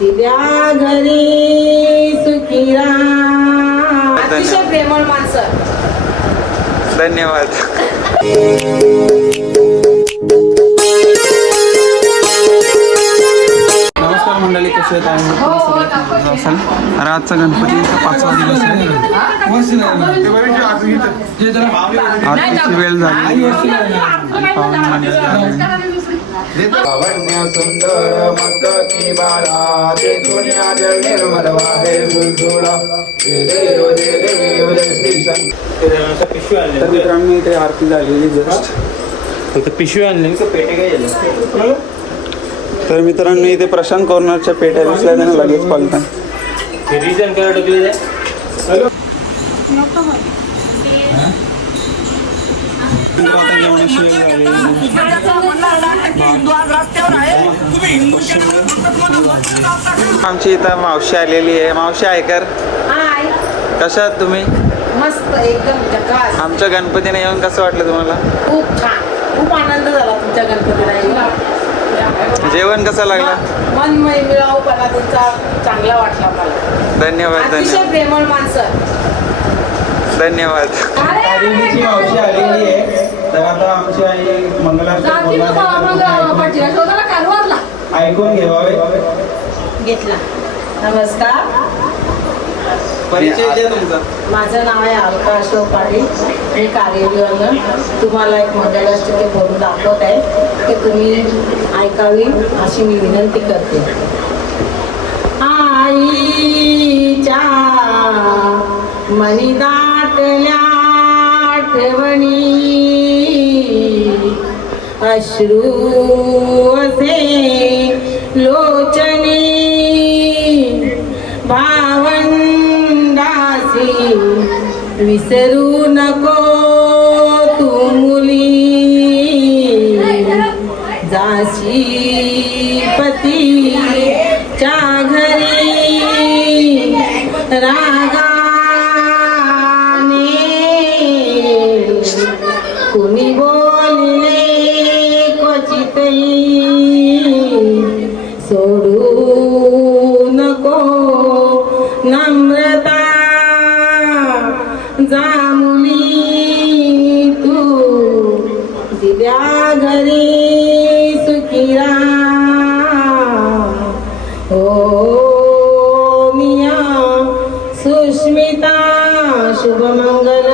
दिल्या घरी सुखीरा. अतिशय प्रेमळ माणसं. धन्यवाद. नमस्कार मंडळी, कसे आहेत असाल? अरे आजचा गणपतीचा 5वा दिवस आहे. आरतीची वेळ झाली. पाहुणे मंडळी आले. लावण्य सुंदर मस्तकी बाळा ते दुनिया जल निर्मल वाहे सुलसुळा जय देव जय देव जय श्री शंकर. तर मित्रांनो इथे आरती झालेली जस्ट. फक्त पिशवी आणली का पेटे काय झालं? तर मित्रांनो इथे प्रशांत कॉर्नरच्या पेट्या दिसल्या त्यानं लगेच पालता. रिजन काय टाकले? आमची इथं मावशी आलेली आहे. मावशी ऐकर, हाय. कशा आहात तुम्ही? मस्त एकदम झकास. आमच्या गणपतीने येऊन कसं वाटलं तुम्हाला? खूप छान, खूप आनंद झाला तुमच्या गणपतीला येऊन. जेवण कसं लागलं? मन मिळावूपणा तुमचा चांगला वाटला मला. धन्यवाद. अतिशय धन्यवाद. प्रेमळ माणसं. धन्यवाद. तारिणीची मावशी आलेली आहे. तर आता आमची आई मंगलाष्टक ऐकून घ्यावे. घेतला. नमस्कार, परिचय द्या तुमचा. माझं नाव आहे अलका अशोक पाटील. मी कारेलीवरून तुम्हाला एक मंगलाष्टके बोलून दाखवत आहे की तुम्ही ऐकावी अशी मी विनंती करते. आईच्या मनी दाटल्या आठवणी अश्रू असे लोचनी भावंडासी विसरू नको तू मुली जाशी पतीच्या घरी रागाने कुणी बोलले क्वचितही सोडू नको नम्रता जामुनी तू दिल्या घरी सुखीरा. ओ मिया सुष्मिता शुभमंगल.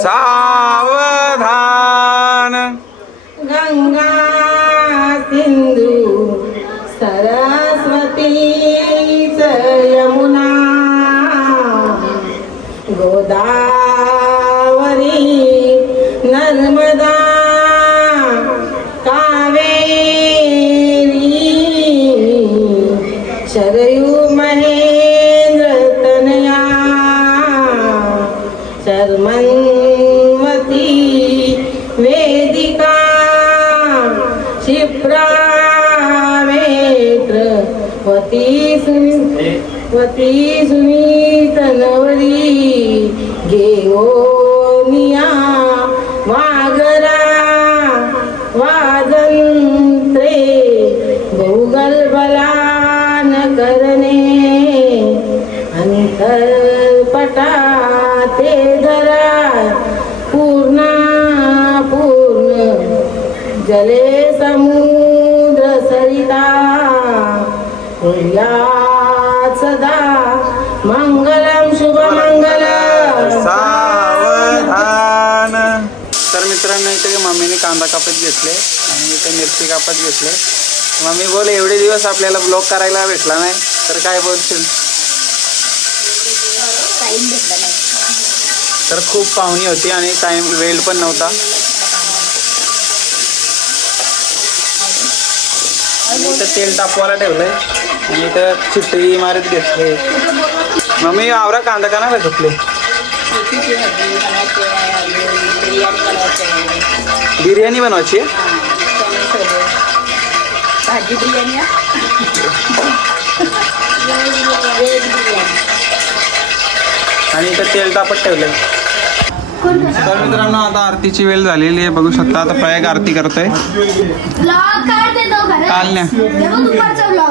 सावधान. गंगा सिंधू सरस्वती यमुना गोदावरी नर्मदा कावेरी शरयू महेंद्र तनया शर्मन्वती वेदिका क्षिप्रा वती सुनीतनवरी घेओनिया वागरा वाजंत्रे बहुगलबलान करणे अंतरपटा ते धरा पूर्ण जले समुद्र सरिता सदा मंगलम शुभमंगलम. सावधान. तर मित्रांनो इथे मम्मीने कांदा कापत घेतले आणि इथे मिरची कापत घेतले. मम्मी बोल, एवढे दिवस आपल्याला ब्लॉग करायला भेटला नाही तर काय बोलशील? तर खूप पाहुणी होती आणि टाइम वेळ पण नव्हता. आणि इथं तेल तापवायला ठेवलंय आणि इथं चिट्टी मारत घेतले. मम्मी आवरा कांदा का नाही घेतले? बिर्याणी बनवायची आहे. भाजी बिर्याणी आणि इथं तेल तापत ठेवलंय. तर मित्रांनो आता आरतीची वेळ झालेली आहे, बघू शकता. आता प्रयाग आरती करतोय. चालण्या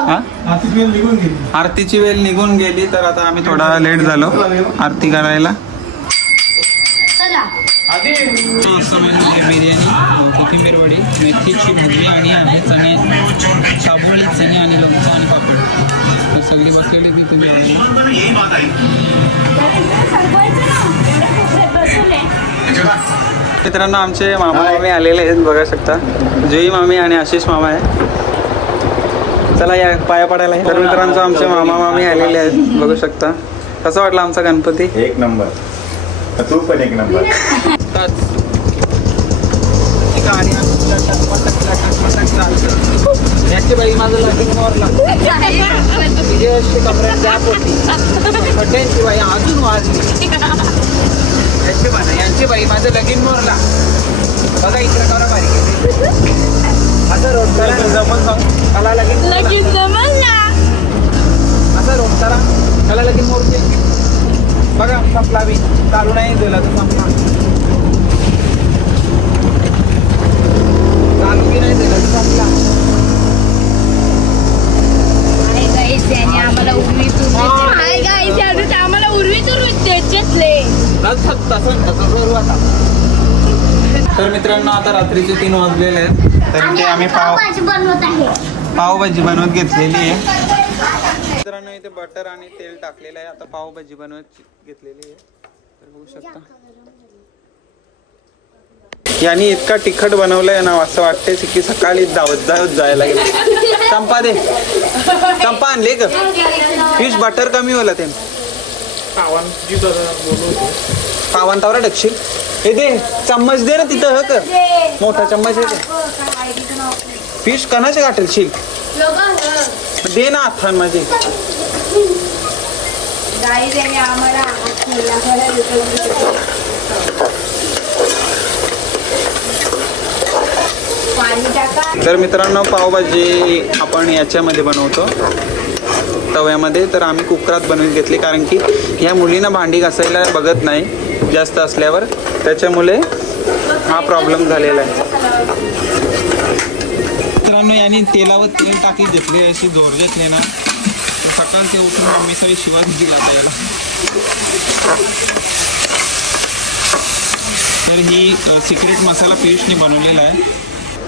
हा? आरतीची वेळ निघून गेली तर आता आम्ही थोडा लेट झालो आरती करायला. बिर्याणी, कोथिंबीर वडी, मेथीची भाजी आणि आहे चणे, साबुळी चणे आणि लोणचं आणि पापड. तर सगळी बसलेली ती तुम्ही मित्रांनो आमचे मामा मामी आलेले आहेत, बघा शकता. जुई मामी आणि आशिष मामा आहे. चला या पाया पडायला. तर मित्रांनो आमचे मामा मामी आलेले आहेत, बघू शकता. कसं वाटलं आमचा गणपती? एक नंबर. तू पण एक नंबर. याची बाई माझं लगीन मोरला, कपड्यात गॅप होती, खड्ड्यांची बाई अजून वाजली. यांची बाई माझं लगीन मोरला. बघा इकडे करा बारीक असं रोड करा जमून जाऊ मला लगीन असं रोड करा त्याला लगीन मोरते. बघा संपला बी चालू नाही दिला तर संपला, चालू बी नाही दिला तर संपला. आम्हाला उर्वी तर मित्रांनो आता रात्रीचे 3 वाजलेले आहेत, तर ते आम्ही पावभाजी बनवत घेतलेली आहे. मित्रांनो इथे बटर आणि तेल टाकलेलं आहे. आता पावभाजी बनवत घेतलेली आहे, तर बघू शकता. यांनी इतका तिखट बनवलंय ना, असं वाटतंय की सकाळी धावत जायला लागेल. चंपा दे, चंपा आणले का? फिश बटर कमी होला ते पावन तावरा डकशील. हे दे चम्मच दे ना तिथं. ह कर मोठा चम्मच आहे ते. फिश कणाचे गाठलशील दे ना हातान माझे. तर मित्रांनो पावभाजी आपण याच्यामध्ये बनवतो तव्यामध्ये, तर आम्ही कुकरात बनवून घेतली कारण की ह्या मुलींना भांडी घासायला बघत नाही जास्त असल्यावर, त्याच्यामुळे हा प्रॉब्लेम झालेला आहे. मित्रांनो यांनी तेलावर तेल टाकी घेतले, अशी जोर घेतले ना तर सकाळचे उठून मम्मी सगळी शिवा दिली आता याला. तर ही सिक्रेट मसाला पेस्टने बनवलेला आहे.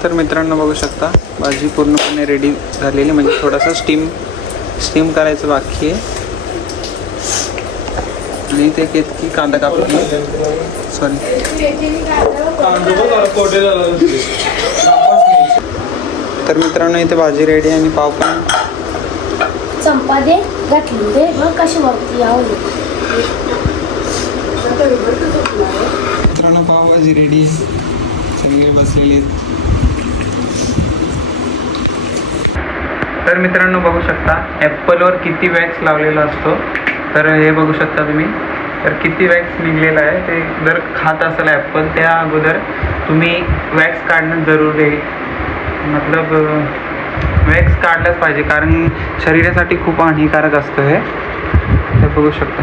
तर मित्रांनो बघू शकता भाजी पूर्णपणे रेडी झालेली, म्हणजे थोडासा स्टीम करायचं बाकी आहे. आणि ते की कांदा कापली, सॉरी तर मित्रांनो इथे भाजी रेडी आणि पाव पण चंपा दे घातली दे मग कशी वरती मित्रांनो पावभाजी रेडी आहे, सगळे बसलेले आहेत. तर मित्रांनो बघू शकता ॲपलवर किती वॅक्स लावलेला असतो, तर हे बघू शकता तुम्ही. तर किती वॅक्स निघलेला आहे ते, जर खात असाल ॲपल त्या अगोदर तुम्ही वॅक्स काढणं जरूरी आहे. मतलब वॅक्स काढलंच पाहिजे कारण शरीरासाठी खूप हानिकारक असतं हे. तर बघू शकता.